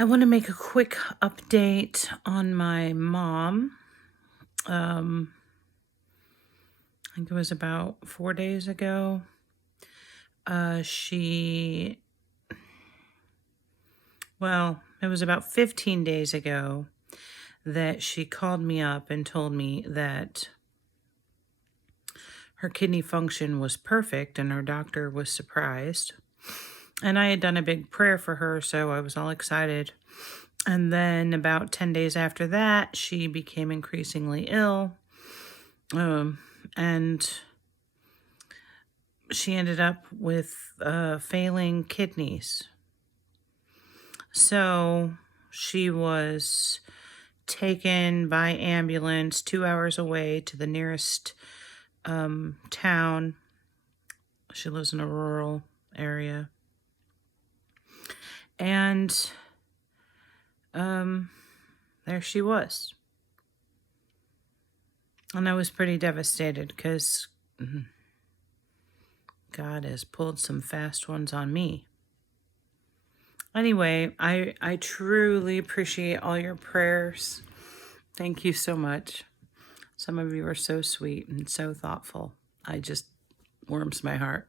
I want to make a quick update on my mom. Um, I think it was about 4 days ago. It was about 15 days ago that she called me up and told me that her kidney function was perfect and her doctor was surprised. And I had done a big prayer for her, so I was all excited. And then about 10 days after that, she became increasingly ill. And she ended up with failing kidneys. So she was taken by ambulance 2 hours away to the nearest town. She lives in a rural area. And there she was. And I was pretty devastated because God has pulled some fast ones on me. Anyway, I truly appreciate all your prayers. Thank you so much. Some of you are so sweet and so thoughtful. I just warms my heart.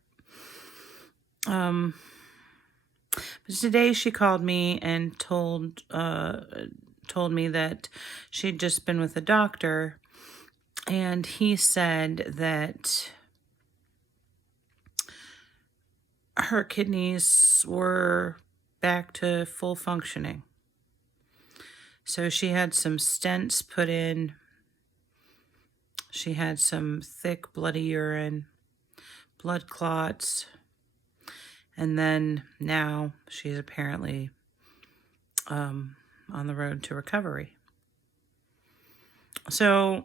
But today she called me and told me that she'd just been with a doctor, and he said that her kidneys were back to full functioning. So she had some stents put in. She had some thick bloody urine, blood clots, and then now she's apparently on the road to recovery. So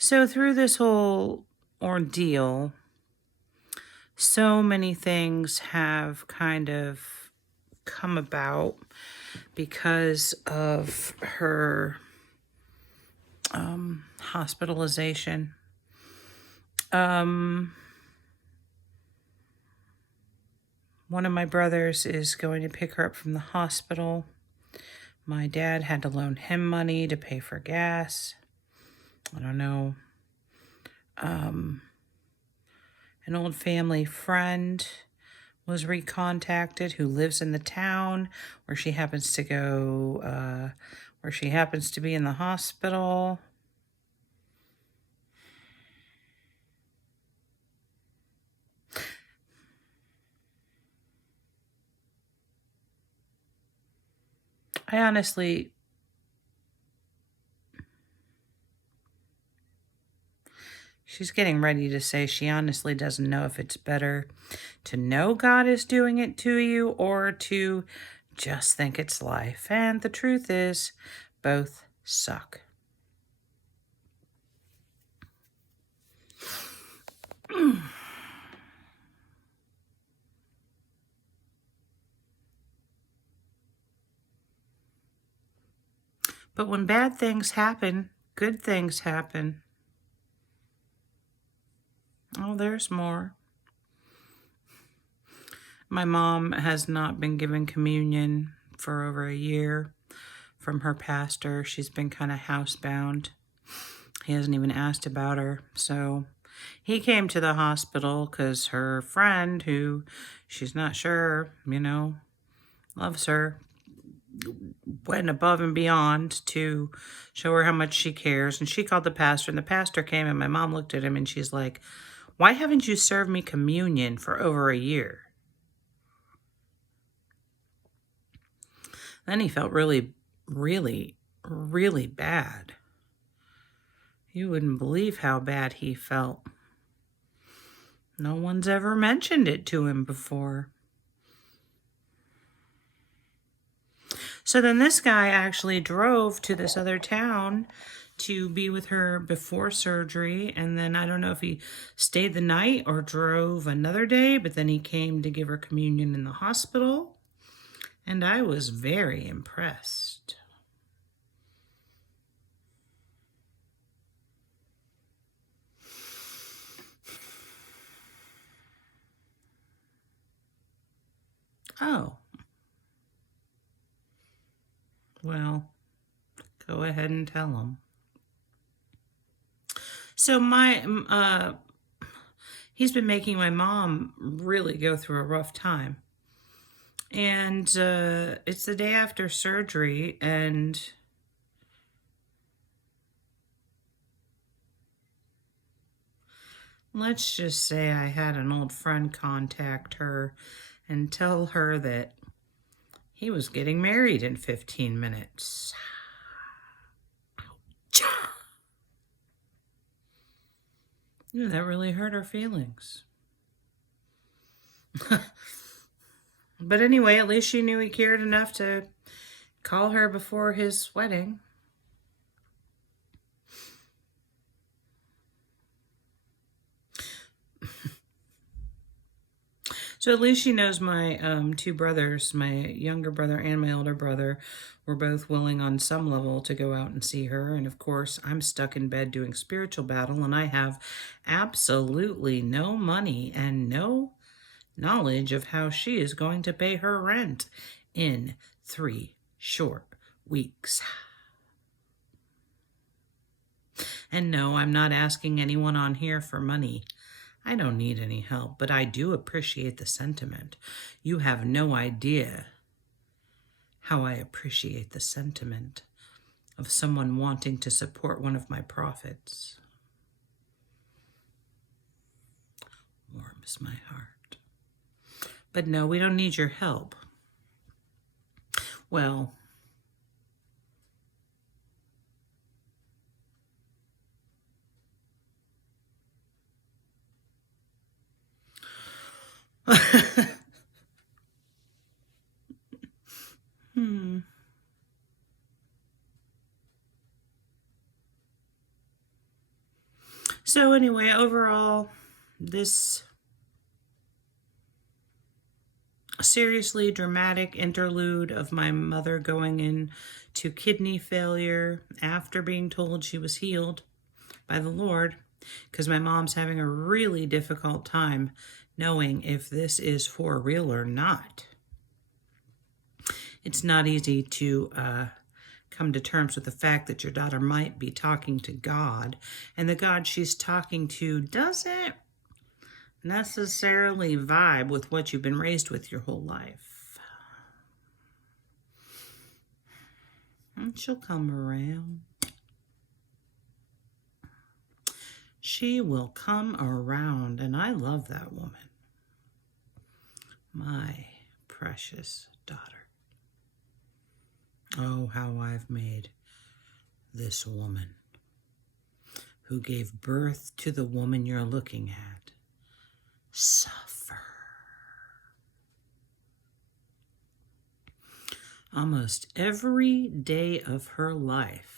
through this whole ordeal, so many things have kind of come about because of her hospitalization. One of my brothers is going to pick her up from the hospital. My dad had to loan him money to pay for gas. I don't know. An old family friend was recontacted who lives in the town where she happens to go, where she happens to be in the hospital. I honestly, she's getting ready to say she honestly doesn't know if it's better to know God is doing it to you or to just think it's life. And the truth is, both suck. But when bad things happen, good things happen. Oh, there's more. My mom has not been given communion for over a year from her pastor. She's been kind of housebound. He hasn't even asked about her. So he came to the hospital because her friend, who she's not sure, loves her, went above and beyond to show her how much she cares. And she called the pastor, and the pastor came, and my mom looked at him and she's like, "Why haven't you served me communion for over a year?" Then he felt really, really, really bad. You wouldn't believe how bad he felt. No one's ever mentioned it to him before. So then this guy actually drove to this other town to be with her before surgery. And then I don't know if he stayed the night or drove another day, but then he came to give her communion in the hospital. And I was very impressed. Oh, well, go ahead and tell him. So he's been making my mom really go through a rough time. And it's the day after surgery, and let's just say I had an old friend contact her and tell her that he was getting married in 15 minutes. Yeah, that really hurt her feelings. But anyway, at least she knew he cared enough to call her before his wedding. So at least she knows my two brothers, my younger brother and my older brother, were both willing on some level to go out and see her. And of course, I'm stuck in bed doing spiritual battle, and I have absolutely no money and no knowledge of how she is going to pay her rent in 3 short weeks. And no, I'm not asking anyone on here for money. I don't need any help, but I do appreciate the sentiment. You have no idea how I appreciate the sentiment of someone wanting to support one of my prophets. Warms my heart. But no, we don't need your help. Well, So anyway, overall, this seriously dramatic interlude of my mother going into kidney failure after being told she was healed by the Lord, because my mom's having a really difficult time knowing if this is for real or not. It's not easy to come to terms with the fact that your daughter might be talking to God, and the God she's talking to doesn't necessarily vibe with what you've been raised with your whole life. And she'll come around. She will come around, and I love that woman. My precious daughter. Oh, how I've made this woman who gave birth to the woman you're looking at suffer. Almost every day of her life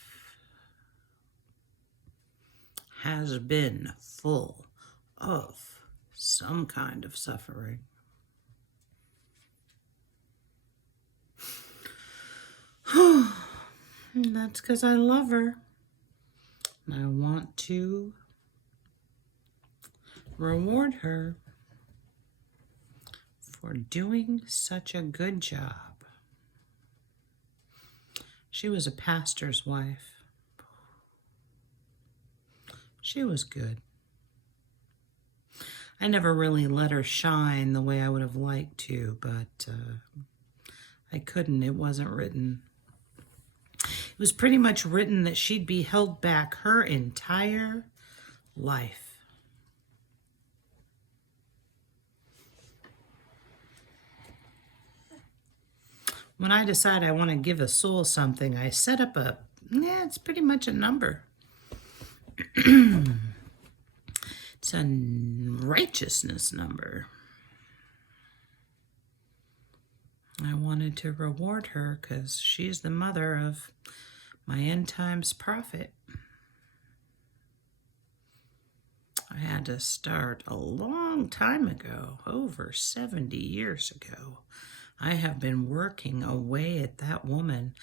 has been full of some kind of suffering. And that's because I love her. And I want to reward her for doing such a good job. She was a pastor's wife. She was good. I never really let her shine the way I would have liked to, but I couldn't. It wasn't written. It was pretty much written that she'd be held back her entire life. When I decide I want to give a soul something, I set up it's pretty much a number. It's a righteousness number. I wanted to reward her because she's the mother of my end times prophet. I had to start a long time ago, over 70 years ago. I have been working away at that woman,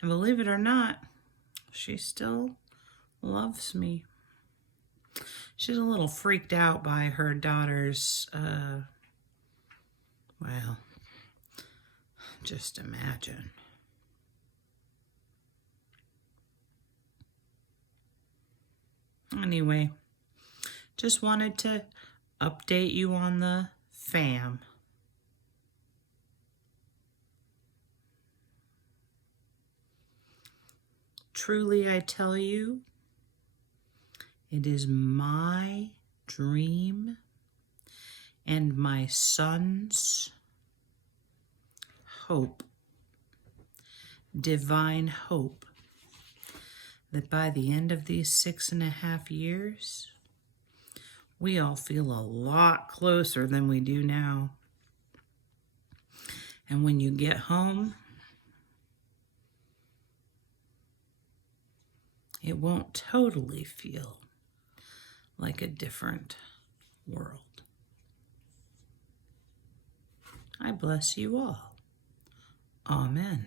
and believe it or not, she still loves me. She's a little freaked out by her daughter's, Just imagine. Anyway, just wanted to update you on the fam. Truly, I tell you, it is my dream and my son's hope, divine hope, that by the end of these 6.5 years, we all feel a lot closer than we do now. And when you get home, it won't totally feel like a different world. I bless you all. Amen.